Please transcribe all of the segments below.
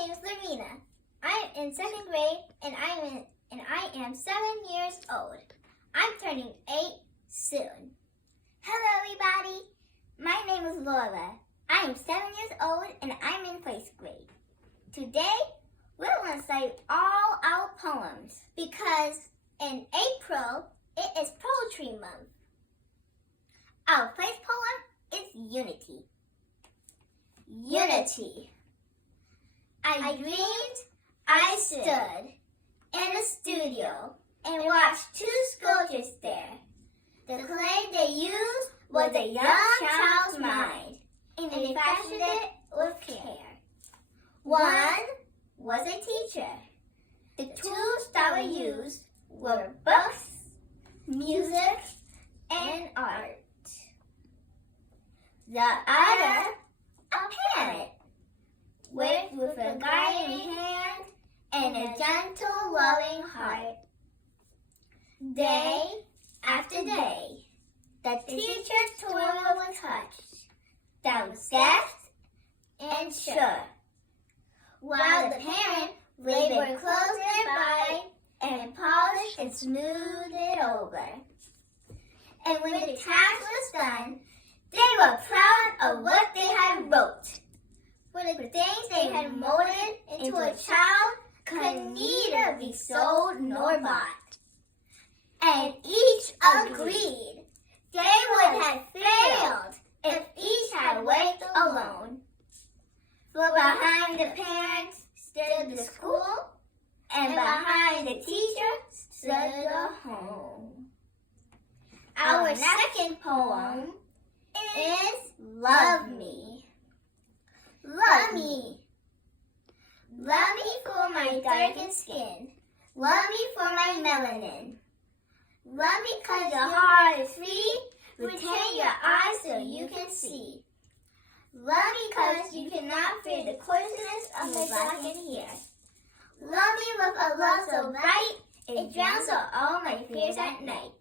name is Lorena. I'm in second grade and I am 7 years old. I'm turning 8 soon. Hello everybody. My name is Laura. I am 7 years old and I'm in first grade. Today we're going to cite all our poems because in April it is Poetry Month. Our first poem is Unity. Unity. I dreamed I stood in a studio and watched 2 sculptors there. The clay they used was a young child's mind, and they fashioned it with care. One was a teacher. The tools that were used were books, music, and art. The other, a parent, with a guiding hand and a gentle, loving heart. Day after day, the teacher's toil was touched, that was deft and sure, while the parent labored close nearby and polished and smoothed it over. And when the task was done, they were proud of what they had wrote. For the things they had molded into a child could neither be sold nor bought. And each agreed they would have failed if each had worked alone. For behind the parents stood the school, and behind the teacher stood the home. Our second poem is Love Me. Love me. Love me for my darkened skin. Love me for my melanin. Love me because your heart is free. Retain your eyes so you can see. Love me because you cannot fear the coarseness of my blackened hair. Love me with a love so bright, it drowns out all my fears at night.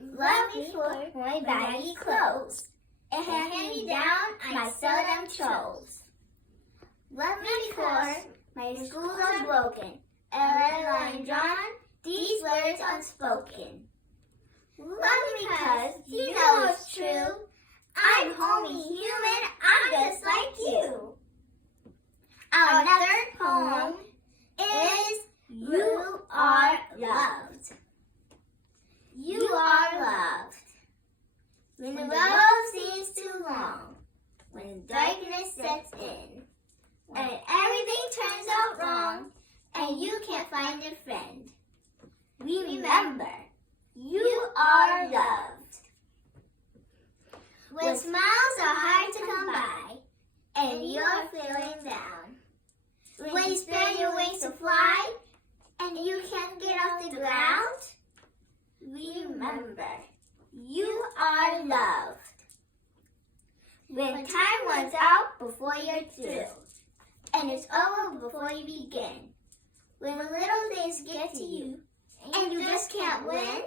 Love me for my baggy clothes. It had me down, I seldom chose. Love me because my school is broken. A red line drawn, these words unspoken. Love me because you know it's true. I'm homey human, I'm just like you. Our third poem is You Are Loved. You are loved. When the road seems too long, when darkness sets in, and everything turns out wrong, and you can't find a friend, remember, you are loved. When smiles are hard to come by, and you're feeling down, when you spread your wings to fly, and you can't get off the ground, remember, you are loved. When time runs out before you're through, and it's over before you begin, when the little things get to you, and you just can't win,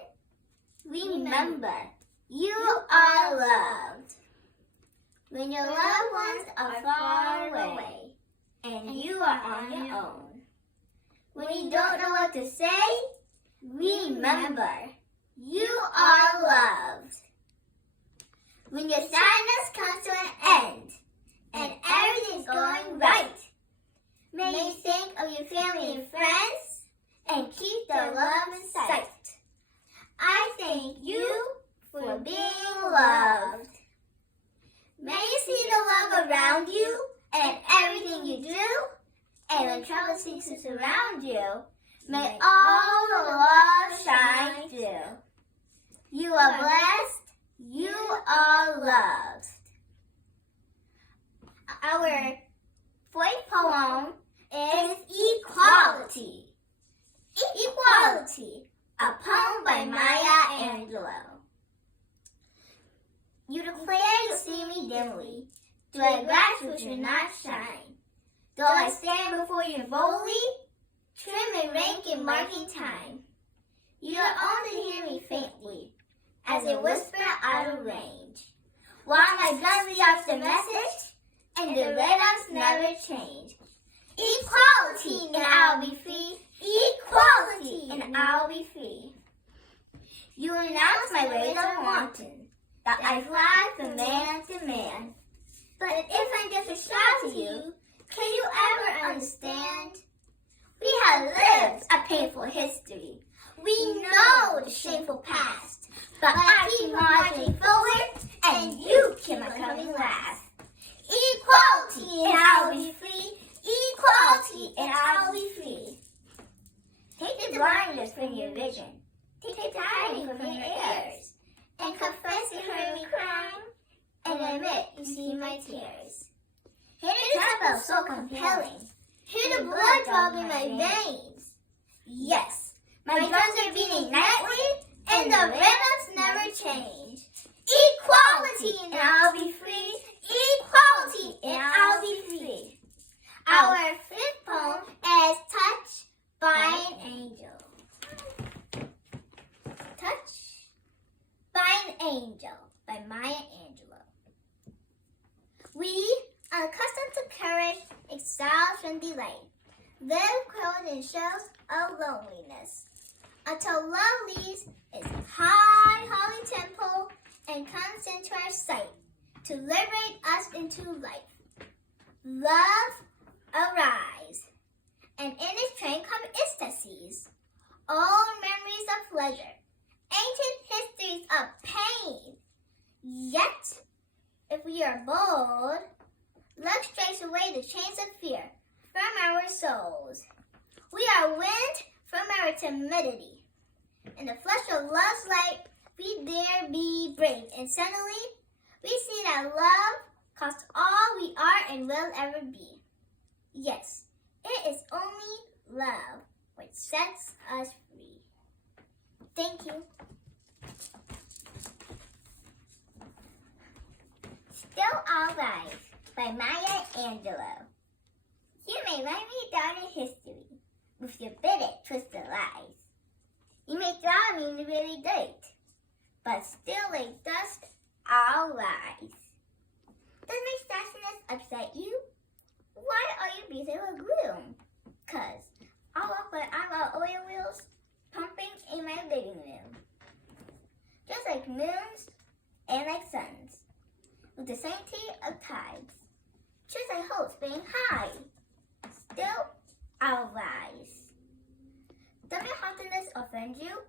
remember, you are loved. When your loved ones are far away, and you are on your own, when you don't know what to say, remember, you are loved. When your sadness comes to an end and everything's going right, may you think of your family and friends and keep their love in sight. I thank you for being loved. May you see the love around you and everything you do, and when trouble seems to surround you, may all the love shine through. You are blessed. You are loved. Our fourth poem is Equality. Equality, a poem by Maya Angelo. You declare you see me dimly, though I glass which will not shine. Though I stand before you boldly, trim and rank in marking time. You are only hear me faintly, as a whisper out of range. While my bluntly ups the message, and the rhythms never change. Equality and I'll be free. Equality and I'll be free. You announce my ways are wanton, that I fly from man to man. But if I'm just a shadow to you, can you ever understand? We have lived a painful history. We know the shameful past. But I keep marching forward, and you keep coming last. Equality and I'll be free. Equality and I'll be free. Take the blindness from your vision. Take the tyranny from your ears. And confess you heard me crying. And admit you see my tears. Hear the tempo so compelling. Hear the blood throbbing my veins. Yes, my drums are beating nightly, and the rhythms never change. Equality and I'll be free. Equality and I'll be free. Our fifth poem is Touched by an Angel. Touched by an Angel by Maya Angelo. We, unaccustomed to courage, exiled from delight, live curled in shells of loneliness, until love leaves its high holly temple and comes into our sight to liberate us into life. Love, arise, and in its train come ecstasies, old memories of pleasure, ancient histories of pain. Yet, if we are bold, love strikes away the chains of fear from our souls. We are wind from our timidity. In the flush of love's light, we dare be brave. And suddenly, we see that love costs all we are and will ever be. Yes, it is only love which sets us free. Thank you. Still All Rise by Maya Angelo. You may write me down in history with your bitter, twisted lies. You may drown me in the very dirt, but still like dust, I'll rise. Does my sassiness upset you? Why are you busy with gloom? 'Cause I look like I got oil wheels pumping in my living room. Just like moons and like suns, with the sanctity of tides. Just like hopes being high. Still, I'll rise. Does my haughtiness offend you?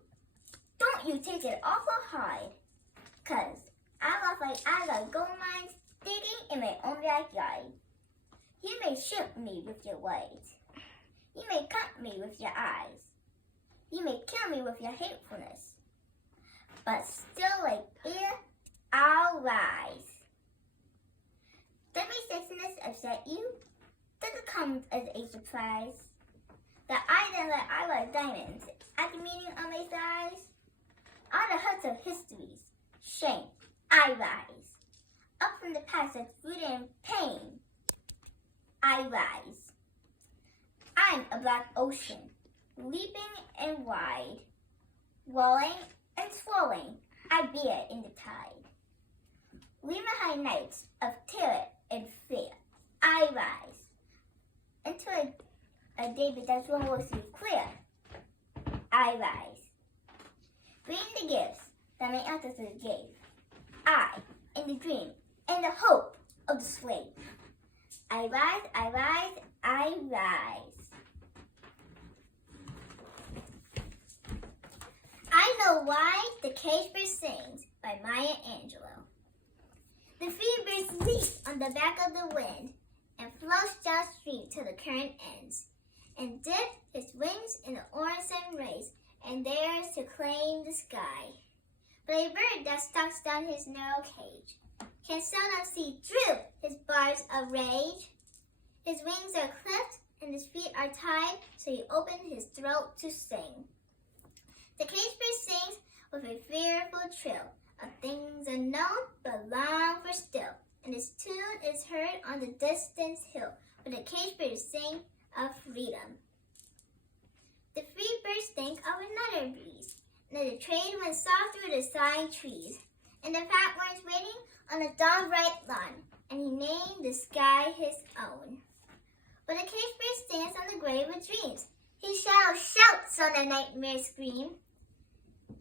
Don't you take it awful hard. 'Cause I look like I got gold mines digging in my own backyard. You may shoot me with your words. You may cut me with your eyes. You may kill me with your hatefulness. But still like air, I'll rise. Does my sexiness upset you? Does it come as a surprise? That I then let I like diamonds at the meaning of my thighs? All the hurts of histories, shame, I rise. Up from the past that's rooted in pain, I rise. I'm a black ocean, leaping and wide, rolling and swelling, I bear in the tide. Leaving high nights of terror and fear, I rise. Into a day that's one will see clear, I rise. Bring the gifts that my ancestors gave, I, in the dream, and the hope of the slave. I rise, I rise, I rise. I Know Why the Cage Bird Sings by Maya Angelo. The free birds leap on the back of the wind and floats downstream till the current ends, and dip his wings in the orange sun rays, and dares to claim the sky. But a bird that stalks down his narrow cage can seldom see through his bars of rage. His wings are clipped and his feet are tied, so he opens his throat to sing. The cage bird sings with a fearful trill of things unknown but long for still, and his tune is heard on the distant hill, where the cage birds sing of freedom. The free birds think of another breeze, and the trade went soft through the sighing trees, and the fat worms waiting on the dawn bright lawn, and he named the sky his own. But the cage bird stands on the grave of dreams. His shadow shouts on the nightmare scream.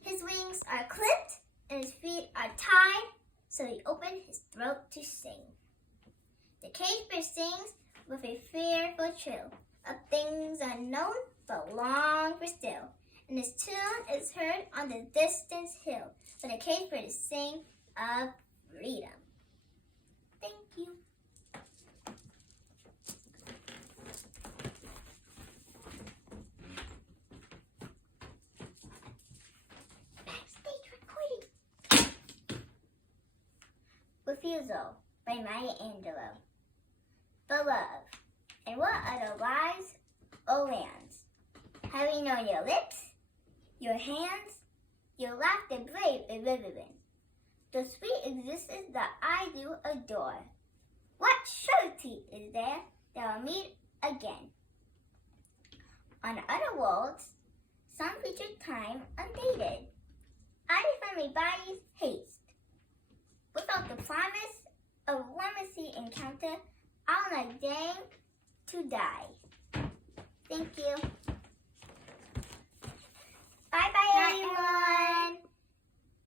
His wings are clipped and his feet are tied, so he opened his throat to sing. The cage bird sings with a fearful trill of things unknown but long for still. And his tune is heard on the distant hill, where the cage bird sing of freedom. Thank you. Backstage recording. Refusal by Maya Angelo. Beloved, and what are the lives, O lands? Have you known your lips, your hands, your laughter brave and vivid? The sweet existence that I do adore. What surety is there that I'll meet again? On other worlds, some future time undated, I defend my body's haste. Without the promise of one encounter, I'll not deign to die.